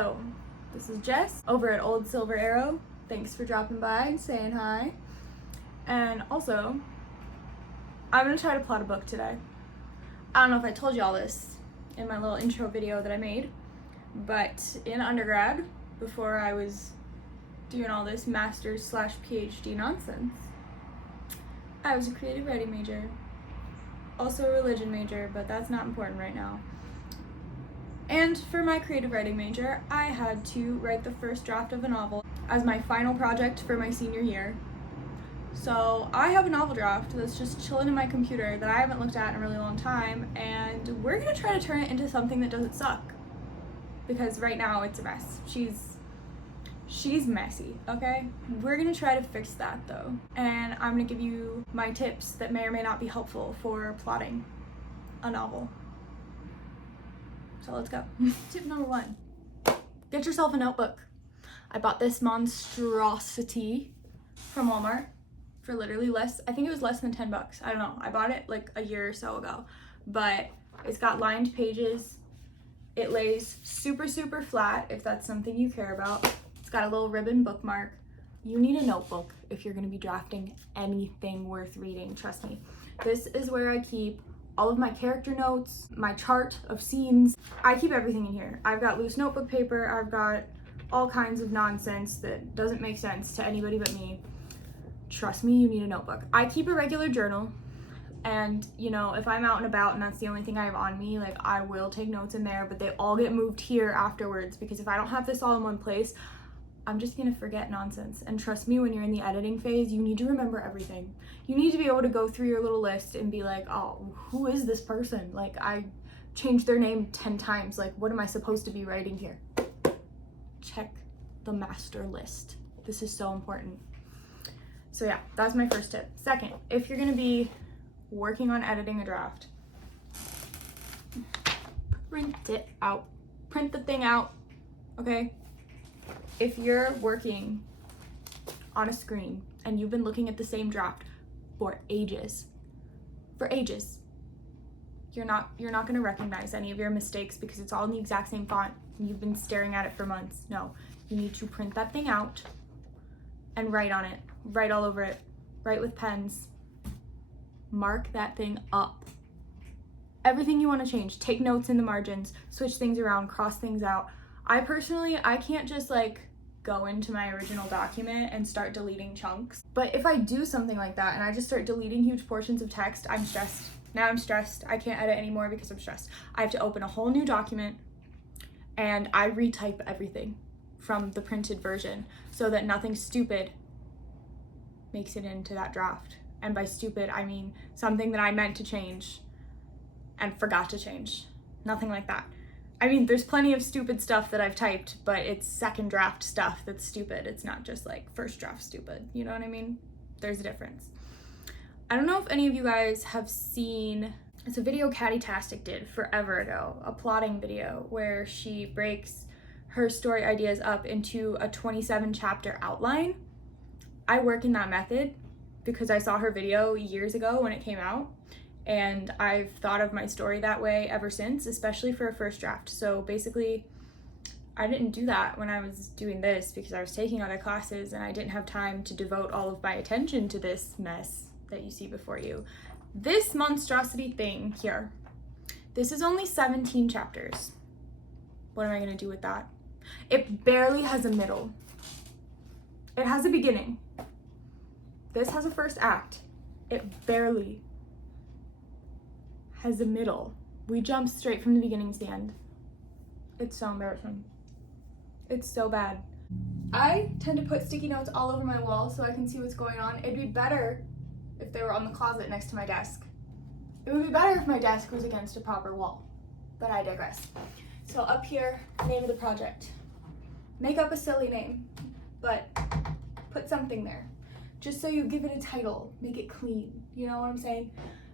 Hello, this is Jess over at Oldsilverarrow. Thanks for dropping by and saying hi. And also, I'm gonna try to plot a book today. I don't know if I told you all this in my little intro video that I made, but in undergrad, before I was doing all this master's / PhD nonsense, I was a creative writing major, also a religion major, but that's not important right now. And for my creative writing major, I had to write the first draft of a novel as my final project for my senior year. So I have a novel draft that's just chilling in my computer that I haven't looked at in a really long time, and we're gonna try to turn it into something that doesn't suck. Because right now it's a mess. She's messy, okay? We're gonna try to fix that though. And I'm gonna give you my tips that may or may not be helpful for plotting a novel. So let's go. Tip number 1, get yourself a notebook. I bought this monstrosity from Walmart for literally less, I think it was less than 10 bucks. I don't know, I bought it like a year or so ago, but it's got lined pages. It lays super flat if that's something you care about. It's got a little ribbon bookmark. You need a notebook if you're gonna be drafting anything worth reading, trust me. This is where I keep all of my character notes, my chart of scenes. I keep everything in here. I've got loose notebook paper, I've got all kinds of nonsense that doesn't make sense to anybody but me. Trust me, you need a notebook. I keep a regular journal, and you know, if I'm out and about and that's the only thing I have on me, like I will take notes in there, but they all get moved here afterwards, because if I don't have this all in one place, I'm just gonna forget nonsense. And trust me, when you're in the editing phase, you need to remember everything. You need to be able to go through your little list and be like, oh, who is this person? Like, I changed their name 10 times. Like, what am I supposed to be writing here? Check the master list. This is so important. So yeah, that's my first tip. Second, if you're gonna be working on editing a draft, print it out. Print the thing out, okay? If you're working on a screen and you've been looking at the same draft for ages, you're not gonna recognize any of your mistakes because it's all in the exact same font and you've been staring at it for months. No, you need to print that thing out and write on it, write all over it, write with pens, mark that thing up. Everything you wanna change, take notes in the margins, switch things around, cross things out. I can't just like go into my original document and start deleting chunks. But if I do something like that and I just start deleting huge portions of text, I'm stressed. Now I'm stressed. I can't edit anymore because I'm stressed. I have to open a whole new document and I retype everything from the printed version so that nothing stupid makes it into that draft. And by stupid, I mean something that I meant to change and forgot to change. Nothing like that. I mean, there's plenty of stupid stuff that I've typed, but it's second draft stuff that's stupid. It's not just like first draft stupid, you know what I mean? There's a difference. I don't know if any of you guys have seen, it's a video Katytastic did forever ago, a plotting video where she breaks her story ideas up into a 27 chapter outline. I work in that method because I saw her video years ago when it came out. And I've thought of my story that way ever since, especially for a first draft. So basically, I didn't do that when I was doing this because I was taking other classes and I didn't have time to devote all of my attention to this mess that you see before you. This monstrosity thing here, this is only 17 chapters. What am I gonna do with that? It barely has a middle. It has a beginning. This has a first act. It barely has a middle. We jump straight from the beginning to the end. It's so embarrassing. It's so bad. I tend to put sticky notes all over my wall so I can see what's going on. It'd be better if they were on the closet next to my desk. It would be better if my desk was against a proper wall, but I digress. So up here, name of the project. Make up a silly name, but put something there. Just so you give it a title, make it clean, you know what I'm saying?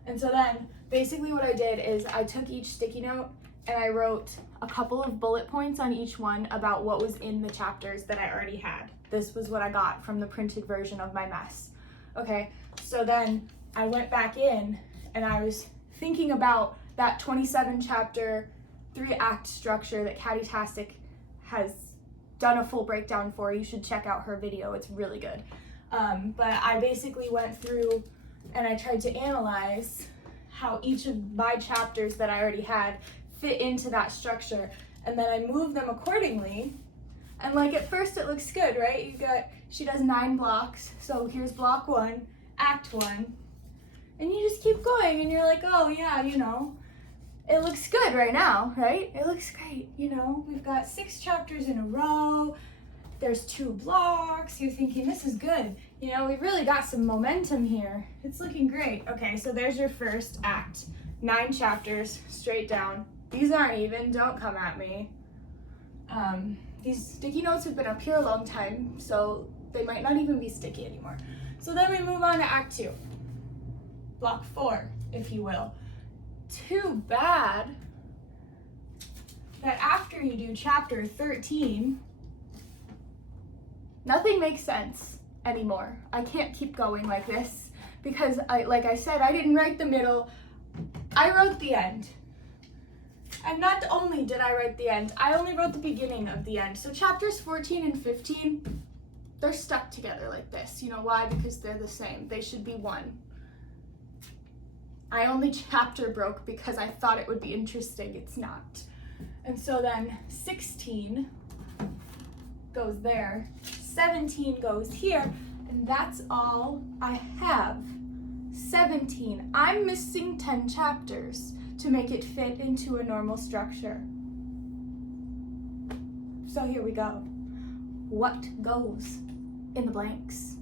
And so then, basically what I did is I took each sticky note and I wrote a couple of bullet points on each one about what was in the chapters that I already had. This was what I got from the printed version of my mess. Okay, so then I went back in and I was thinking about that 27 chapter 3-act structure that Katytastic has done a full breakdown for. You should check out her video, it's really good. But I basically went through and I tried to analyze how each of my chapters that I already had fit into that structure, and then I moved them accordingly. And like at first it looks good, right? She does 9 blocks, so here's block 1, act 1, and you just keep going and you're like, oh yeah, you know, it looks good right now, right? It looks great, you know, we've got 6 chapters in a row, there's 2 blocks, you're thinking this is good, you know, we've really got some momentum here, it's looking great. Okay, so there's your first act, 9 chapters straight down. These aren't even, don't come at me. These sticky notes have been up here a long time, so they might not even be sticky anymore. So then we move on to act 2, block 4, if you will. Too bad that after you do chapter 13, nothing makes sense anymore. I can't keep going like this because like I said, I didn't write the middle, I wrote the end. And not only did I write the end, I only wrote the beginning of the end. So chapters 14 and 15, they're stuck together like this. You know why? Because they're the same. They should be one. I only chapter broke because I thought it would be interesting. It's not. And so then 16 goes there, 17 goes here, and that's all I have. 17. I'm missing 10 chapters to make it fit into a normal structure. So here we go. What goes in the blanks?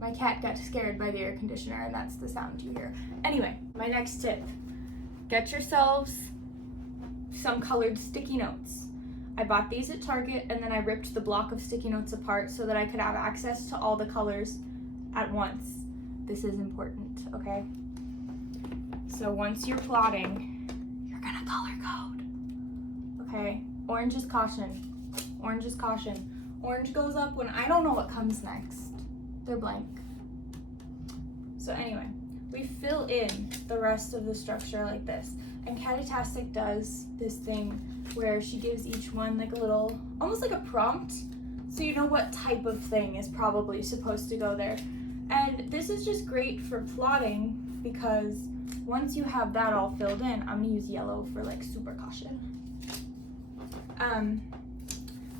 My cat got scared by the air conditioner, and that's the sound you hear. Anyway, my next tip. Get yourselves some colored sticky notes. I bought these at Target, and then I ripped the block of sticky notes apart so that I could have access to all the colors at once. This is important, okay? So once you're plotting, you're gonna color code, okay? Orange is caution, orange is caution. Orange goes up when I don't know what comes next. They're blank. So anyway, we fill in the rest of the structure like this. And Katytastic does this thing where she gives each one like a little, almost like a prompt, so you know what type of thing is probably supposed to go there. And this is just great for plotting because once you have that all filled in, I'm gonna use yellow for like super caution.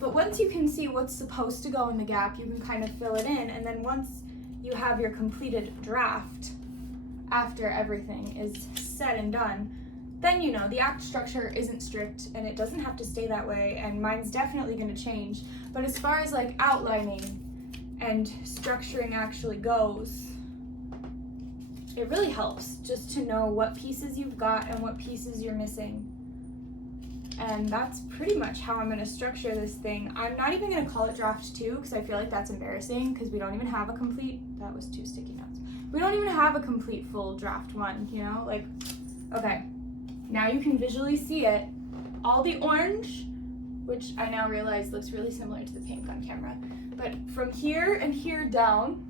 But once you can see what's supposed to go in the gap, you can kind of fill it in, and then once you have your completed draft, after everything is said and done, then you know the act structure isn't strict and it doesn't have to stay that way, and mine's definitely gonna change. But as far as like outlining and structuring actually goes, it really helps just to know what pieces you've got and what pieces you're missing. And that's pretty much how I'm gonna structure this thing. I'm not even gonna call it draft 2 because I feel like that's embarrassing because we don't even have a complete, that was 2 sticky notes. We don't even have a complete full draft 1, you know? Like, okay, now you can visually see it. All the orange, which I now realize looks really similar to the pink on camera, but from here and here down,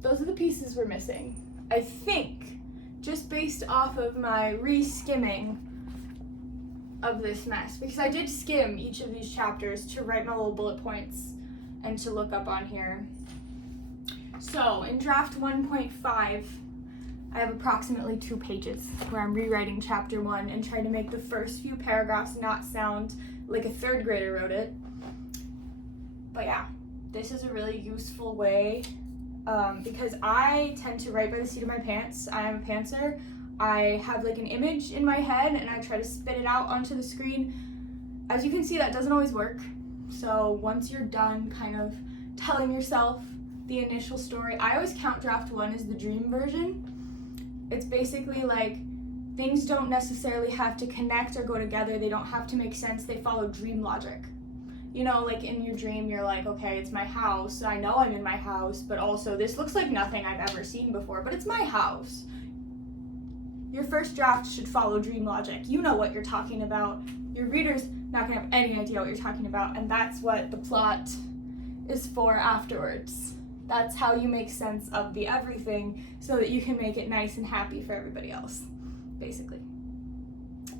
those are the pieces we're missing. I think, just based off of my re-skimming of this mess, because I did skim each of these chapters to write my little bullet points and to look up on here. So in draft 1.5, I have approximately 2 pages where I'm rewriting chapter 1 and trying to make the first few paragraphs not sound like a 3rd grader wrote it. But yeah, this is a really useful way because I tend to write by the seat of my pants. I am a pantser. I have like an image in my head and I try to spit it out onto the screen. As you can see, that doesn't always work. So once you're done kind of telling yourself the initial story, I always count draft 1 as the dream version. It's basically like things don't necessarily have to connect or go together. They don't have to make sense. They follow dream logic. You know, like in your dream, you're like, okay, it's my house. I know I'm in my house, but also this looks like nothing I've ever seen before, but it's my house. Your first draft should follow dream logic. You know what you're talking about. Your reader's not gonna have any idea what you're talking about, and that's what the plot is for afterwards. That's how you make sense of the everything so that you can make it nice and happy for everybody else, basically.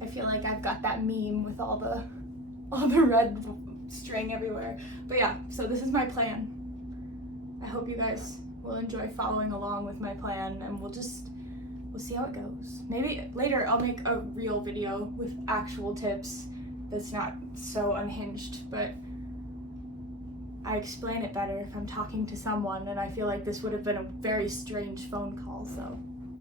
I feel like I've got that meme with all the red string everywhere. But yeah, so this is my plan. I hope you guys will enjoy following along with my plan, and we'll see how it goes. Maybe later I'll make a real video with actual tips that's not so unhinged, but I explain it better if I'm talking to someone, and I feel like this would have been a very strange phone call, so